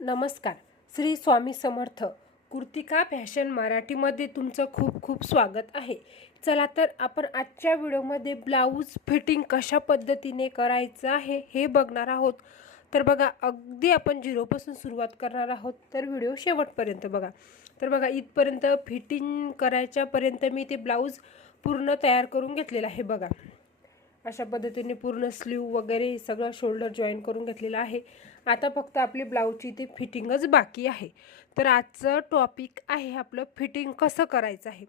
नमस्कार. श्री स्वामी समर्थ कुर्तिका फॅशन मराठीमध्ये तुमचं खूप खूप स्वागत आहे. चला तर आपण आजच्या व्हिडिओमध्ये ब्लाऊज फिटिंग कशा पद्धतीने करायचं आहे हे बघणार आहोत. तर बघा अगदी आपण झिरोपासून सुरुवात करणार आहोत तर व्हिडिओ शेवटपर्यंत बघा. तर बघा इथपर्यंत फिटिंग करायच्यापर्यंत मी ते ब्लाऊज पूर्ण तयार करून घेतलेलं आहे बघा. अशा पद्धतीने पूर्ण स्लीव वगैरे सगळं शोल्डर जॉईन करून घेतलेलं आहे. आता फक्त आपली ब्लाऊजची ते फिटिंगच बाकी आहे. तर आजचं टॉपिक आहे आपलं फिटिंग कसं करायचं आहे.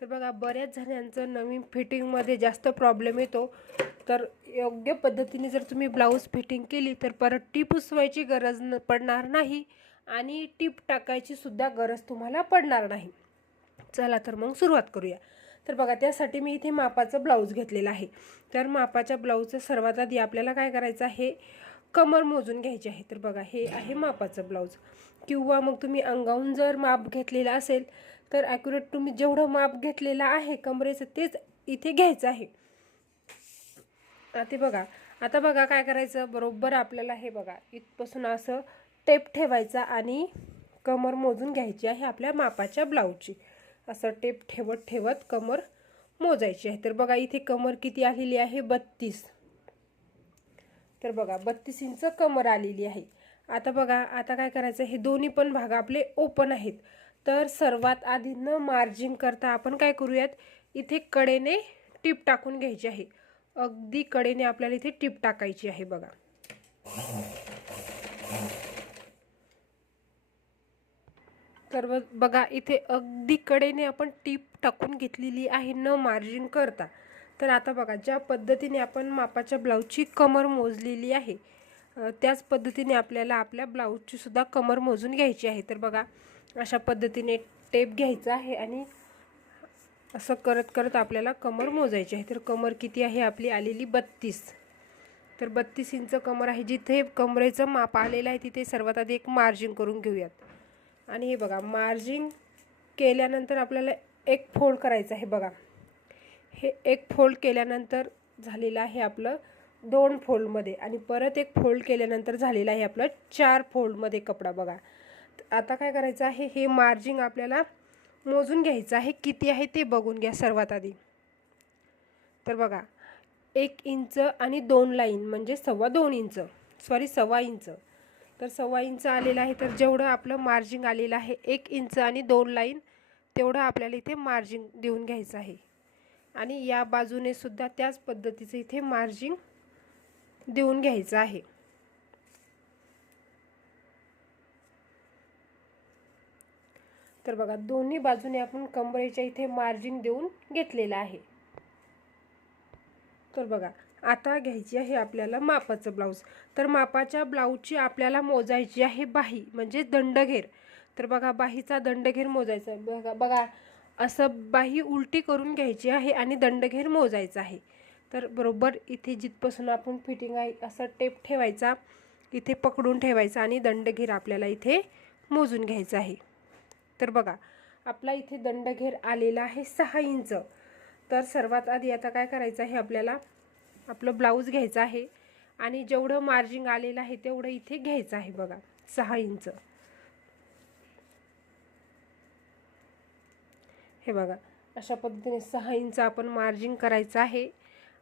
तर बघा बऱ्याच जणांचं नवीन फिटिंगमध्ये जास्त प्रॉब्लेम येतो. तर योग्य पद्धतीने जर तुम्ही ब्लाऊज फिटिंग केली तर परत टीप उसवायची गरज न पडणार नाही आणि टीप टाकायची सुद्धा गरज तुम्हाला पडणार नाही. चला तर मग सुरुवात करूया. तर बघा त्यासाठी मी इथे मापाचं ब्लाऊज घेतलेलं आहे. तर मापाच्या ब्लाऊजचं सर्वात आधी आपल्याला काय करायचं आहे? कमर मोजून घ्यायची आहे. तर बघा हे आहे मापाचं ब्लाऊज किंवा मग तुम्ही अंगाहून जर माप घेतलेलं असेल तर ॲक्युरेट तुम्ही जेवढं माप घेतलेलं आहे कमरेचं तेच इथे घ्यायचं आहे. ते बघा आता बघा काय करायचं? बरोबर आपल्याला हे बघा इथपासून असं टेप ठेवायचा आणि कमर मोजून घ्यायची आहे आपल्या मापाच्या ब्लाऊजची असं टेप ठेवत ठेवत कमर मोजायची आहे. तर बघा इथे कमर किती आलेली आहे? बत्तीस. तर बघा बत्तीस इंच कमर आलेली आहे. आता बघा आता काय करायचं? हे दोन्ही पण भाग आपले ओपन आहेत. तर सर्वात आधी न मार्जिन करता आपण काय करूयात? इथे कडेने टीप टाकून घ्यायची आहे. अगदी कडेने आपल्याला इथे टीप टाकायची आहे बघा. तर बघा इथे अगदी कडेने आपण टीप टाकून घेतलेली आहे न मार्जिन करता. तर आता बघा ज्या पद्धतीने आपण मापाच्या ब्लाऊजची कमर मोजलेली आहे त्याच पद्धतीने आपल्याला आपल्या ब्लाऊजची सुद्धा कमर मोजून घ्यायची आहे. तर बघा अशा पद्धतीने टेप घ्यायचा आहे आणि असं करत करत आपल्याला कमर मोजायची आहे. तर कमर किती आहे? आपली आलेली बत्तीस. तर बत्तीस इंच कमर आहे जिथे कमरेचं माप आलेलं आहे तिथे सर्वात आधी एक मार्जिन करून घेऊयात. आणि हे बघा मार्जिंग केल्यानंतर आपल्याला एक फोल्ड करायचं आहे बघा. हे एक फोल्ड केल्यानंतर झालेलं आहे आपलं दोन फोल्डमध्ये आणि परत एक फोल्ड केल्यानंतर झालेलं आहे आपलं चार फोल्डमध्ये कपडा बघा. आता काय करायचं आहे? हे मार्जिंग आपल्याला मोजून घ्यायचं आहे. किती आहे ते बघून घ्या सर्वात आधी. तर बघा एक इंच आणि दोन लाईन म्हणजे सव्वा दोन इंच. सॉरी सव्वा इंच. तर सव्वा इंच आलेलं आहे तर जेवढं आपलं मार्जिंग आलेलं आहे एक इंच आणि दोन लाईन तेवढं आपल्याला इथे मार्जिंग देऊन घ्यायचं आहे. आणि या बाजूने सुद्धा त्याच पद्धतीचं इथे मार्जिंग देऊन घ्यायचं आहे. तर बघा दोन्ही बाजूने आपण कंबरेच्या इथे मार्जिन देऊन घेतलेलं आहे. तर बघा आता घ्यायची आहे आपल्याला मापाचं ब्लाऊज तर मापाच्या ब्लाऊजची आपल्याला मोजायची आहे बाही म्हणजे दंडघेर. तर बघा बाहीचा दंडघेर मोजायचा आहे. बघा बघा असं बाही उलटी करून घ्यायची आहे आणि दंडघेर मोजायचा आहे. तर बरोबर इथे जिथपासून आपण फिटिंग आहे असं टेप ठेवायचा इथे पकडून ठेवायचा आणि दंडघेर आपल्याला इथे मोजून घ्यायचा आहे. तर बघा आपला इथे दंडघेर आलेला आहे सहा इंच. तर सर्वात आधी आता काय करायचं आहे आपल्याला? आपलं ब्लाऊज घ्यायचं आहे. आणि जेवढं मार्जिंग आलेलं आहे तेवढं इथे घ्यायचं आहे बघा सहा इंच. हे बघा अशा पद्धतीने सहा इंच आपण मार्जिंग करायचं आहे.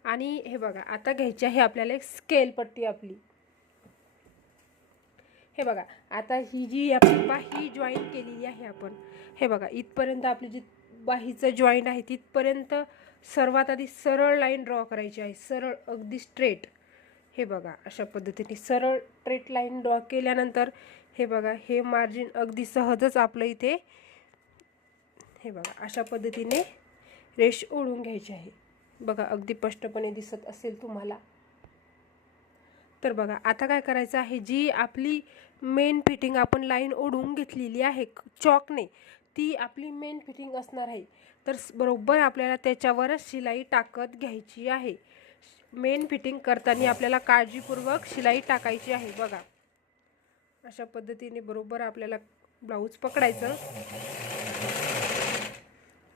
आणि हे बघा आता घ्यायची आहे आपल्याला एक स्केल पट्टी आपली. हे बघा आता ही जी आपली बाही जॉईन केलेली आहे आपण. हे बघा इथपर्यंत आपली जी बाहीचं जॉईंट आहे तिथपर्यंत सर्वात आधी सरळ लाईन ड्रॉ करायची आहे. सरळ अगदी स्ट्रेट. हे बघा अशा पद्धतीने सरळ स्ट्रेट लाईन ड्रॉ केल्यानंतर हे बघा हे मार्जिन अगदी सहजच आपलं इथे हे बघा अशा पद्धतीने रेश ओढून घ्यायची आहे. बघा अगदी स्पष्टपणे दिसत असेल तुम्हाला. तर बघा आता काय करायचं आहे? जी आपली मेन फिटिंग आपण लाईन ओढून घेतलेली आहे चॉकने ती आपली मेन फिटिंग असणार आहे. तर बरोबर आपल्याला त्याच्यावरच शिलाई टाकत घ्यायची आहे. मेन फिटिंग करताना आपल्याला काळजीपूर्वक शिलाई टाकायची आहे बघा. अशा पद्धतीने बरोबर आपल्याला ब्लाऊज पकडायचं.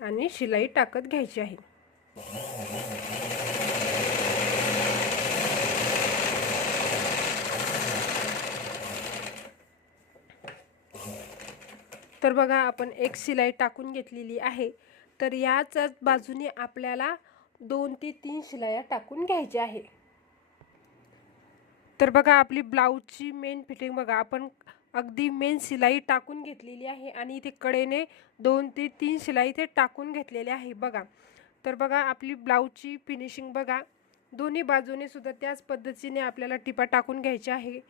आणि शिलाई टाकत घ्यायची आहे. तर बघा आपण एक शिलाई टाकून घेतलेली आहे. तर याच बाजूने आपल्याला दोन ते तीन शिलाया टाकून घ्यायच्या आहे. तर बघा आपली ब्लाऊजची मेन फिटिंग बघा आपण अगदी मेन शिलाई टाकून घेतलेली आहे आणि इथे कडेने दोन ते तीन शिलाई इथे टाकून घेतलेली आहे बघा. तर बघा आपली ब्लाऊजची फिनिशिंग बघा दोन्ही बाजूने सुद्धा त्याच पद्धतीने आपल्याला टिपा टाकून घ्यायच्या आहे.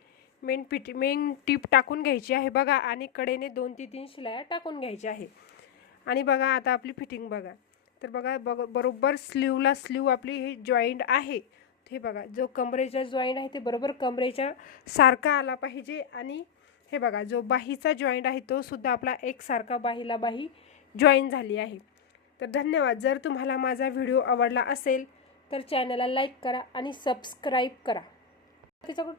मेन पिटी मेन टीप टाकून घ्यायची आहे बघा. आणि कडेने दोन ते तीन शिलाया टाकून घ्यायच्या आहे. आणि बघा आता आपली फिटिंग बघा. तर बघा बघ बरोबर स्लीवला स्लीव आपली हे जॉईंट आहे. हे बघा जो कमरेचा जॉईंट आहे ते बरोबर कमरेच्या सारखा आला पाहिजे. आणि हे बघा जो बाहीचा जॉईंट आहे तो सुद्धा आपला एकसारखा बाहीला बाही जॉईन झाली आहे. तर धन्यवाद. जर तुम्हाला माझा व्हिडिओ आवडला असेल तर चॅनलला लाईक करा आणि सबस्क्राईब करा. त्याच्याकडून